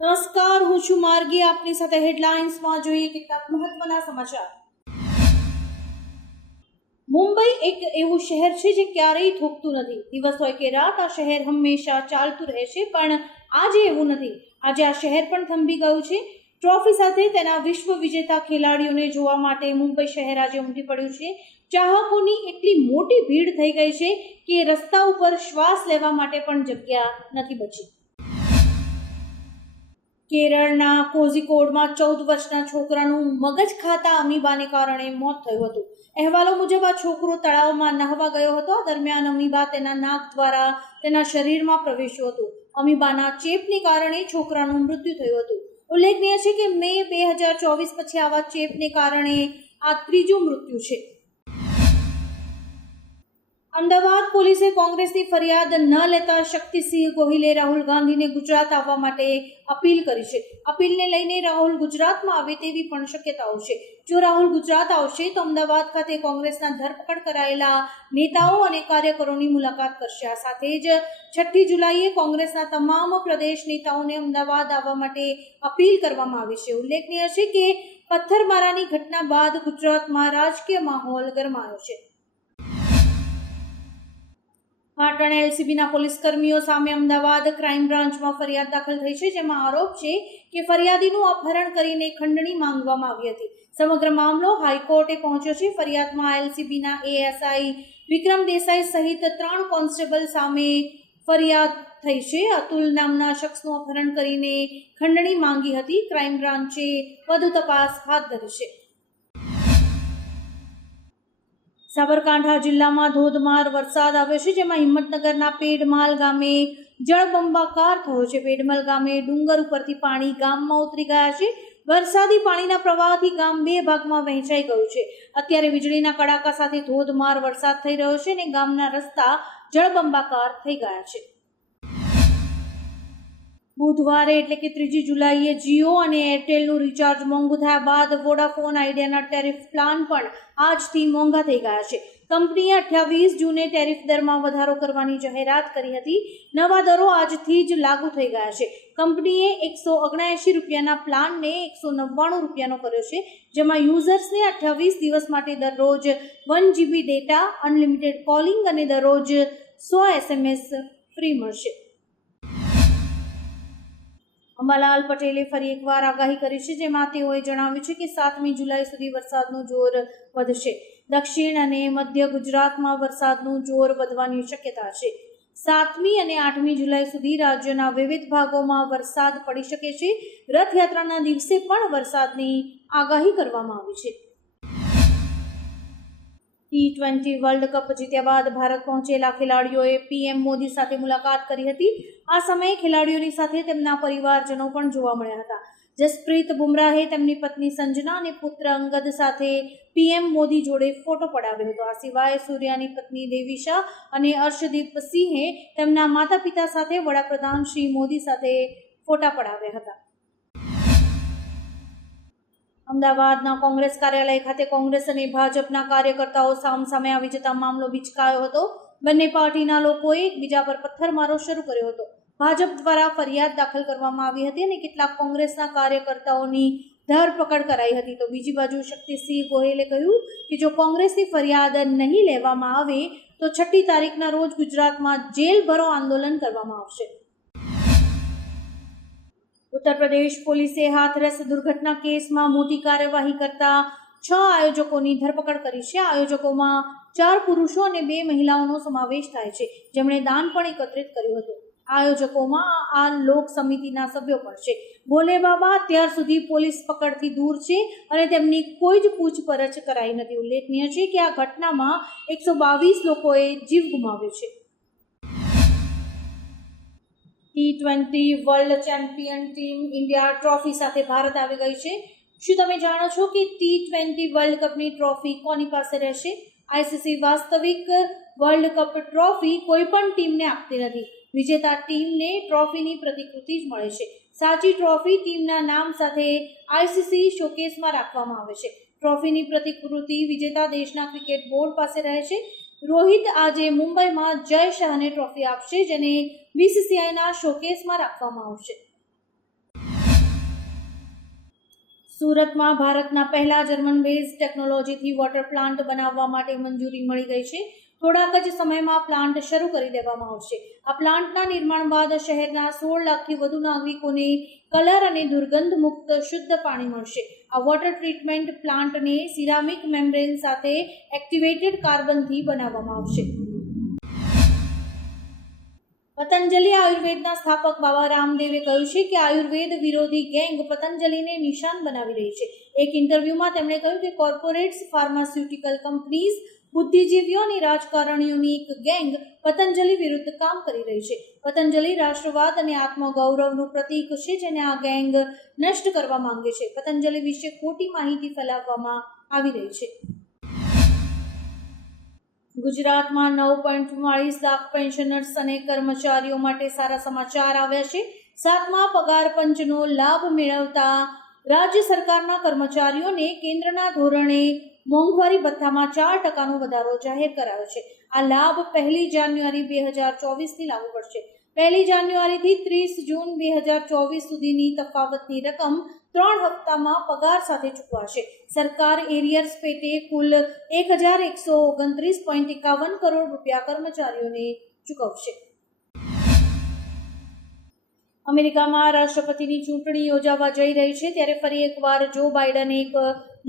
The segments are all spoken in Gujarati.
નમસ્કાર, હું છું માર્ગી. આપની સાથે હેડલાઇન્સમાં જોઈએ કેટલાક મહત્વના સમાચાર. મુંબઈ એક એવું શહેર છે જે ક્યારેય થોકતું નથી. દિવસ હોય કે રાત આ શહેર હંમેશા ચાલતું રહે છે, પણ આજે એવું નથી. આજે આ શહેર પણ થંભી ગયું છે. ટ્રોફી સાથે તેના વિશ્વ વિજેતા ખેલાડીઓને જોવા માટે મુંબઈ શહેર આજે ઉમટી પડ્યું છે. ચાહકોની એટલી મોટી ભીડ થઈ ગઈ છે કે રસ્તા ઉપર શ્વાસ લેવા માટે પણ જગ્યા નથી બચી. કેરળના કોઝિકોડમાં 14 વર્ષના છોકરાનું મગજ ખાતા અમીબાને કારણે મોત થયું હતું. અહેવાલો મુજબ આ છોકરો તળાવમાં નહાવા ગયો હતો. દરમિયાન અમીબા તેના નાક દ્વારા તેના શરીરમાં પ્રવેશ્યું હતું. અમીબાના ચેપને કારણે છોકરાનું મૃત્યુ થયું હતું. ઉલ્લેખનીય છે કે મે 2024 પછી આવા ચેપને કારણે આ ત્રીજું મૃત્યુ છે. અમદાવાદ પોલીસે કોંગ્રેસની ફરિયાદ ન લેતા શક્તિસિંહ ગોહિલે રાહુલ ગાંધીને ગુજરાત આવવા માટે અપીલ કરી છે. અપીલને લઈને રાહુલ ગુજરાતમાં આવે તેવી પણ શક્યતાઓ છે. જો રાહુલ ગુજરાત આવશે તો અમદાવાદ ખાતે કોંગ્રેસના ધરપકડ કરાયેલા નેતાઓ અને કાર્યકરોની મુલાકાત કરશે. આ સાથે જ 6 જુલાઈએ કોંગ્રેસના તમામ પ્રદેશ નેતાઓને અમદાવાદ આવવા માટે અપીલ કરવામાં આવી છે. ઉલ્લેખનીય છે કે પથ્થરમારાની ઘટના બાદ ગુજરાતમાં રાજકીય માહોલ ગરમાયો છે. પાટણ એલસીબીના પોલીસ કર્મીઓ સામે અમદાવાદ ક્રાઇમ બ્રાન્ચમાં ફરિયાદ દાખલ થઈ છે, જેમાં આરોપ છે કે ફરિયાદીનું અપહરણ કરીને ખંડણી માંગવામાં આવી હતી. સમગ્ર મામલો હાઈકોર્ટે પહોંચ્યો છે. ફરિયાદમાં એલસીબીના એએસઆઈ વિક્રમ દેસાઈ સહિત 3 કોન્સ્ટેબલ સામે ફરિયાદ થઈ છે. અતુલ નામના શખ્સનું અપહરણ કરીને ખંડણી માંગી હતી. ક્રાઇમ બ્રાન્ચે વધુ તપાસ હાથ ધરી છે. સાબરકાંઠા જિલ્લામાં ધોધમાર વરસાદ આવ્યો છે, જેમાં હિંમતનગરના પેડમાલ ગામે જળબંબાકાર થયો છે. પેડમાલ ગામે ડુંગર ઉપરથી પાણી ગામમાં ઉતરી ગયા છે. વરસાદી પાણીના પ્રવાહથી ગામ 2 ભાગમાં વહેંચાઈ ગયું છે. અત્યારે વીજળીના કડાકા સાથે ધોધમાર વરસાદ થઈ રહ્યો છે અને ગામના રસ્તા જળબંબાકાર થઈ ગયા છે. બુધવારે એટલે કે 3 જુલાઈએ જીઓ અને એરટેલનું રિચાર્જ મોંઘું થયા બાદ વોડાફોન આઈડિયાના ટેરિફ પ્લાન પણ આજથી મોંઘા થઈ ગયા છે. કંપનીએ 28 જૂને ટેરિફ દરમાં વધારો કરવાની જાહેરાત કરી હતી. નવા દરો આજથી જ લાગુ થઈ ગયા છે. કંપનીએ 179 રૂપિયાના પ્લાનને 199 રૂપિયાનો કર્યો છે, જેમાં યુઝર્સને 28 દિવસ માટે દરરોજ 1 GB ડેટા, અનલિમિટેડ કોલિંગ અને દરરોજ 100 SMS ફ્રી મળશે. અંબાલાલ પટેલે ફરી એકવાર આગાહી કરી છે, જેમાં તેઓએ જણાવ્યું છે કે 7મી જુલાઈ સુધી વરસાદનું જોર વધશે. દક્ષિણ અને મધ્ય ગુજરાતમાં વરસાદનું જોર વધવાની શક્યતા છે. 7મી અને 8મી જુલાઈ સુધી રાજ્યના વિવિધ ભાગોમાં વરસાદ પડી શકે છે. રથયાત્રાના દિવસે પણ વરસાદની આગાહી કરવામાં આવી છે. T20 વર્લ્ડ કપ જીત્યા બાદ ભારત પહોંચેલા ખેલાડીઓએ પીએમ મોદી સાથે મુલાકાત કરી હતી. આ સમયે ખેલાડીઓની સાથે તેમના પરિવારજનો પણ જોવા મળ્યા હતા. જસપ્રીત બુમરાહે તેમની પત્ની સંજના અને પુત્ર અંગદ સાથે પીએમ મોદી જોડે ફોટો પડાવ્યો હતો. આ સિવાય સૂર્યાની પત્ની દેવીશા અને અર્શદીપ સિંહે તેમના માતા પિતા સાથે વડાપ્રધાન શ્રી મોદી સાથે ફોટા પડાવ્યા હતા. અમદાવાદના કોંગ્રેસ કાર્યાલય ખાતે કોંગ્રેસ અને ભાજપના કાર્યકર્તાઓ સામસામે આવી જતા મામલો બિચકાયો હતો. બંને પાર્ટીના લોકોએ એકબીજા પર પથ્થરમારો શરૂ કર્યો હતો. ભાજપ દ્વારા ફરિયાદ દાખલ કરવામાં આવી હતી અને કેટલાક કોંગ્રેસના કાર્યકર્તાઓની ધરપકડ કરાઈ હતી. તો બીજી બાજુ શક્તિસિંહ ગોહિલે કહ્યું કે જો કોંગ્રેસની ફરિયાદ નહીં લેવામાં આવે તો 6 તારીખના રોજ ગુજરાતમાં જેલ ભરો આંદોલન કરવામાં આવશે. ઉત્તર પ્રદેશ પોલીસે હાથરસ દુર્ઘટના કેસમાં મોટી કાર્યવાહી કરતા 6 આયોજકોની ધરપકડ કરી છે. આયોજકોમાં 4 પુરુષો અને 2 મહિલાઓનો સમાવેશ થાય છે, જેમણે દાન પણ એકત્રિત કર્યું હતું. આયોજકોમાં આ લોક સમિતિના સભ્યો પણ છે. ભોલે બાબા અત્યાર સુધી પોલીસ પકડથી દૂર છે અને તેમની કોઈ જ પૂછપરછ કરાઈ નથી. ઉલ્લેખનીય છે કે આ ઘટનામાં 122 લોકોએ જીવ ગુમાવ્યો છે. T20 world champion team India trophy સાથે ભારત આવી ગઈ છે. શું તમે જાણો છો કે T20 વર્લ્ડ કપની ટ્રોફી કોની પાસે રહેશે? આઈસીસી વાસ્તવિક વર્લ્ડ કપ ટ્રોફી કોઈ પણ ટીમને આપતી નથી. વિજેતા ટીમને ટ્રોફીની પ્રતિકૃતિ જ મળે છે. સાચી ટ્રોફી ટીમના નામ સાથે આઈસીસી શોકેસમાં રાખવામાં આવે છે. ટ્રોફીની પ્રતિકૃતિ વિજેતા દેશના ક્રિકેટ બોર્ડ પાસે રહે છે. રોહિત આજે મુંબઈમાં જય શાહને ટ્રોફી આપશે, જેને બીસીસીઆઈના શોકેસમાં રાખવામાં આવશે. સુરતમાં ભારતના પહેલા જર્મન બેઝ ટેકનોલોજીથી વોટર પ્લાન્ટ બનાવવા માટે મંજૂરી મળી ગઈ છે. થોડાક જ સમયમાં પ્લાન્ટ શરૂ કરી દેવામાં આવશે. આ પ્લાન્ટના નિર્માણ બાદ શહેરના 16 લાખથી વધુ નાગરિકોને કલર અને દુર્ગંધ મુક્ત શુદ્ધ પાણી મળશે. આ વોટર ટ્રીટમેન્ટ પ્લાન્ટને સિરામિક મેમ્બ્રેન સાથે એક્ટિવેટેડ કાર્બનથી બનાવવામાં આવશે. પતંજલિ આયુર્વેદના સ્થાપક બાબા રામદેવે કહ્યું છે કે આયુર્વેદ વિરોધી ગેંગ પતંજલિને નિશાન બનાવી રહી છે. એક ઇન્ટરવ્યુમાં તેમણે કહ્યું કે કોર્પોરેટ્સ, ફાર્માસ્યુટિકલ કંપનીઝ, બુદ્ધિજીવીઓ અને રાજકારણીઓની એક ગેંગ પતંજલિ વિરુદ્ધ કામ કરી રહી છે. પતંજલિ રાષ્ટ્રવાદ અને આત્મગૌરવનું પ્રતીક છે જેને આ ગેંગ નષ્ટ કરવા માંગે છે. પતંજલિ વિશે ખોટી માહિતી ફેલાવવામાં આવી રહી છે. ગુજરાતમાં 9.44 લાખ પેન્શનર્સ અને કર્મચારીઓ માટે સારા સમાચાર આવ્યા છે. 7મા પગાર પંચનો લાભ મેળવતા રાજ્ય સરકારના કર્મચારીઓને કેન્દ્રના ધોરણે મોંઘવારી ભથ્થામાં 4% વધારો જાહેર કરાયો છે. આ લાભ 1 જાન્યુઆરી 2024થી લાગુ પડશે. 1 જાન્યુઆરીથી 30 જૂન 2024 સુધીની તફાવતની રકમ 3 હપ્તામાં પગાર સાથે ચૂકવાશે. સરકાર એરિયર્સ પેટે કુલ 1129.51 કરોડ રૂપિયા કર્મચારીઓને ચૂકવશે. અમેરિકામાં રાષ્ટ્રપતિની ચૂંટણી યોજાવા જઈ રહી છે ત્યારે ફરી એકવાર જો બાઇડને એક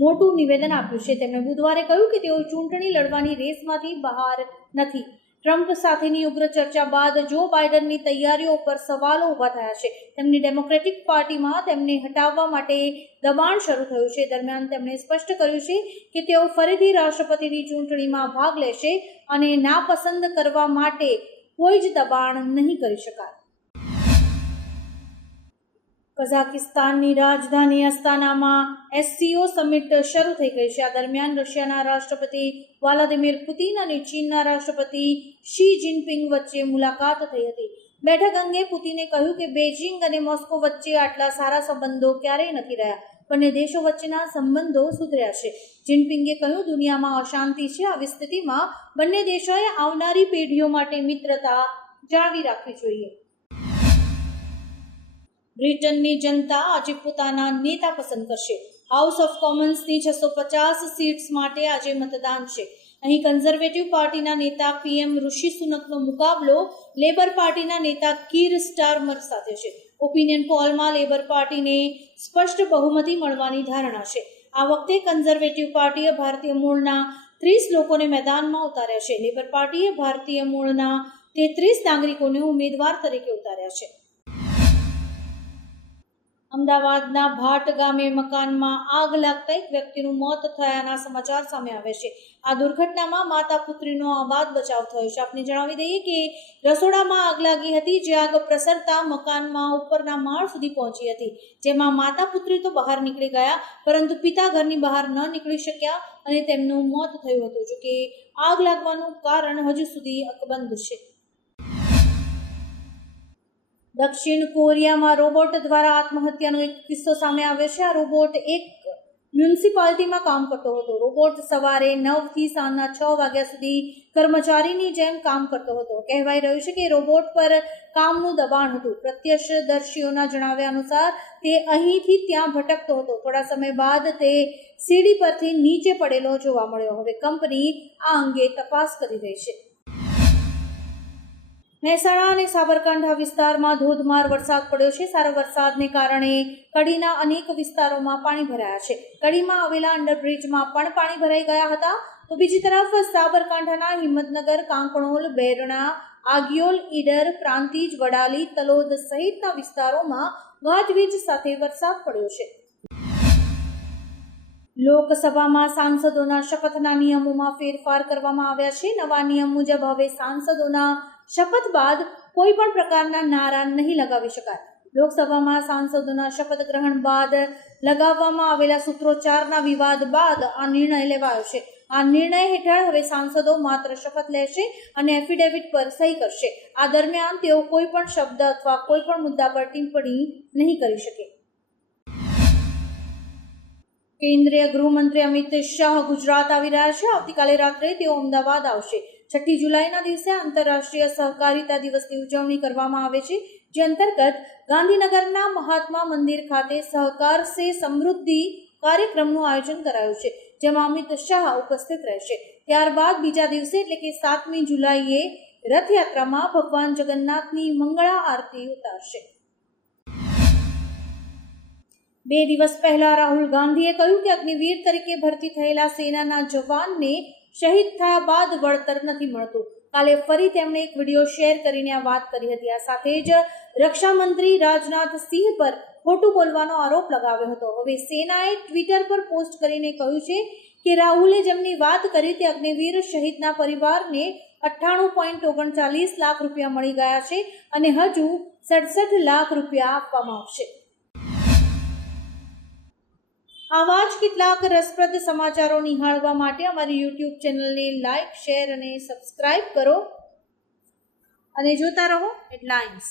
મોટું નિવેદન આપ્યું છે. તેમણે બુધવારે કહ્યું કે તેઓ ચૂંટણી લડવાની રેસમાંથી બહાર નથી. ટ્રમ્પ સાથેની ઉગ્ર ચર્ચા બાદ જો બાઇડનની તૈયારીઓ પર સવાલો ઊભા થયા છે. તેમની ડેમોક્રેટિક પાર્ટીમાં તેમને હટાવવા માટે દબાણ શરૂ થયું છે. દરમિયાન તેમણે સ્પષ્ટ કર્યું છે કે તેઓ ફરીથી રાષ્ટ્રપતિની ચૂંટણીમાં ભાગ લેશે અને નાપસંદ કરવા માટે કોઈ જ દબાણ નહીં કરી શકાય. કઝાકિસ્તાનની રાજધાની અસ્તાનામાં SCO સમિટ શરૂ થઈ ગઈ છે. આ દરમિયાન રશિયાના રાષ્ટ્રપતિ વ્લાદિમીર પુતિન અને ચીનના રાષ્ટ્રપતિ શી જિનપિંગ વચ્ચે મુલાકાત થઈ હતી. બેઠક અંગે પુતિને કહ્યું કે બેઇજિંગ અને મોસ્કો વચ્ચે આટલા સારા સંબંધો ક્યારેય નથી રહ્યા. બંને દેશો વચ્ચેના સંબંધો સુધર્યા છે. જિનપિંગે કહ્યું, દુનિયામાં અશાંતિ છે. આવી સ્થિતિમાં બંને દેશોએ આવનારી પેઢીઓ માટે મિત્રતા જાળવી રાખવી જોઈએ. બ્રિટનની જનતા આજે પોતાના નેતા પસંદ કરશે. હાઉસ ઓફ કોમન્સની 650 સીટ્સ માટે આજે મતદાન છે. અહીં કન્ઝર્વેટિવ પાર્ટીના નેતા PM ઋષિ સુનકનો મુકાબલો લેબર પાર્ટીના નેતા કીર સ્ટારમર સાથે છે. ઓપિનિયન પોલમાં લેબર પાર્ટીને સ્પષ્ટ બહુમતી મળવાની ધારણા છે. આ વખતે કન્ઝર્વેટિવ પાર્ટીએ ભારતીય મૂળના 30 લોકોને મેદાનમાં ઉતાર્યા છે. લેબર પાર્ટીએ ભારતીય મૂળના 33 નાગરિકોને ઉમેદવાર તરીકે ઉતાર્યા છે. અમદાવાદના ભાટ ગામે મકાનમાં આગ લાગતા એક વ્યક્તિનું મોત થયાના સમાચાર સામે આવે છે. આ દુર્ઘટનામાં માતા પુત્રીનો આબાદ બચાવ થયો છે. આપને જણાવી દઈએ કે રસોડામાં આગ લાગી હતી, જે આગ પ્રસરતા મકાનમાં ઉપરના માળ સુધી પહોંચી હતી, જેમાં માતા પુત્રી તો બહાર નીકળી ગયા, પરંતુ પિતા ઘરની બહાર ન નીકળી શક્યા અને તેમનું મોત થયું હતું. જોકે આગ લાગવાનું કારણ હજુ સુધી અકબંધ છે. દક્ષિણ કોરિયામાં રોબોટ દ્વારા આત્મહત્યાનો એક કિસ્સો સામે આવ્યો છે. આ રોબોટ એક મ્યુનિસિપાલિટીમાં કામ કરતો હતો. રોબોટ સવારે 9 થી સાંજના 6 વાગ્યા સુધી કર્મચારીની જેમ કામ કરતો હતો. કહેવાય રહ્યું છે કે રોબોટ પર કામનું દબાણ હતું. પ્રત્યક્ષદર્શીઓના જણાવ્યા અનુસાર તે અહીંથી ત્યાં ભટકતો હતો. થોડા સમય બાદ તે સીડી પરથી નીચે પડેલો જોવા મળ્યો. હવે કંપની આ અંગે તપાસ કરી રહી છે. મહેસાણા અને સાબરકાંઠા વિસ્તારમાં ધોધમાર વરસાદ પડ્યો છે. સારા વરસાદને કારણે કડીના અનેક વિસ્તારોમાં પાણી ભરાયા છે. કડીમાં આવેલા અંડરબ્રિજમાં પણ પાણી ભરાઈ ગયા હતા. તો બીજી તરફ સાબરકાંઠાના હિંમતનગર, કાંકણોલ, બેરણા, આગિયોલ, ઈડર, પ્રાંતિજ, વડાલી, તલોદ સહિતના વિસ્તારોમાં ગાજવીજ સાથે વરસાદ પડ્યો છે. લોકસભામાં સાંસદોના શપથના નિયમોમાં ફેરફાર કરવામાં આવ્યા છે. નવા નિયમ મુજબ હવે સાંસદોના શપથ બાદ કોઈ પણ પ્રકારના નારા નહીં લગાવી શકાય. લોકસભામાં સાંસદોના શપથ ગ્રહણ બાદ લગાવવામાં આવેલા સૂત્રોચ્ચારના વિવાદ બાદ આ નિર્ણય લેવાયો છે. આ નિર્ણય હેઠળ હવે સાંસદો માત્ર શપથ લેશે અને એફિડેવિટ પર સહી કરશે. આ દરમિયાન તેઓ કોઈ પણ શબ્દ અથવા કોઈ પણ મુદ્દા પર ટિપ્પણી નહીં કરી શકે. કેન્દ્રીય ગૃહમંત્રી અમિત શાહ ગુજરાત આવી રહ્યા છે. આવતીકાલે રાત્રે તેઓ અમદાવાદ આવશે. 6 જુલાઈના દિવસે આંતરરાષ્ટ્રીય સહકારિતા દિવસની ઉજવણી કરવામાં આવે છે, જે અંતર્ગત ગાંધીનગરના મહાત્મા મંદિર ખાતે સહકાર સે સમૃદ્ધિ કાર્યક્રમનું આયોજન કરાયું છે, જેમાં અમિત શાહ ઉપસ્થિત રહેશે. ત્યારબાદ બીજા દિવસે એટલે કે 7મી જુલાઈએ રથયાત્રામાં ભગવાન જગન્નાથની મંગળા આરતી ઉતારશે. 2 દિવસ પહેલા રાહુલ ગાંધીએ કહ્યું કે અગ્નિવીર તરીકે ભરતી થયેલા સેનાના જવાનને શહીદ થયા બાદ વળતર નથી મળતું. કાલે ફરી તેમણે એક વિડીયો શેર કરીને આ વાત કરી હતી. આ સાથે જ રક્ષા મંત્રી રાજનાથ સિંહ પર ખોટું બોલવાનો આરોપ લગાવ્યો હતો. હવે સેનાએ ટ્વિટર પર પોસ્ટ કરીને કહ્યું છે કે રાહુલે જેમની વાત કરી તે અગ્નિવીર શહીદના પરિવારને 98.39 લાખ રૂપિયા મળી ગયા છે અને હજુ 67 લાખ રૂપિયા આપવામાં આવશે. આવા જ કેટલાક રસપ્રદ સમાચારો નિહાળવા માટે અમારી YouTube ચેનલને લાઇક, શેર અને સબસ્ક્રાઇબ કરો અને જોતા રહો હેડલાઇન્સ.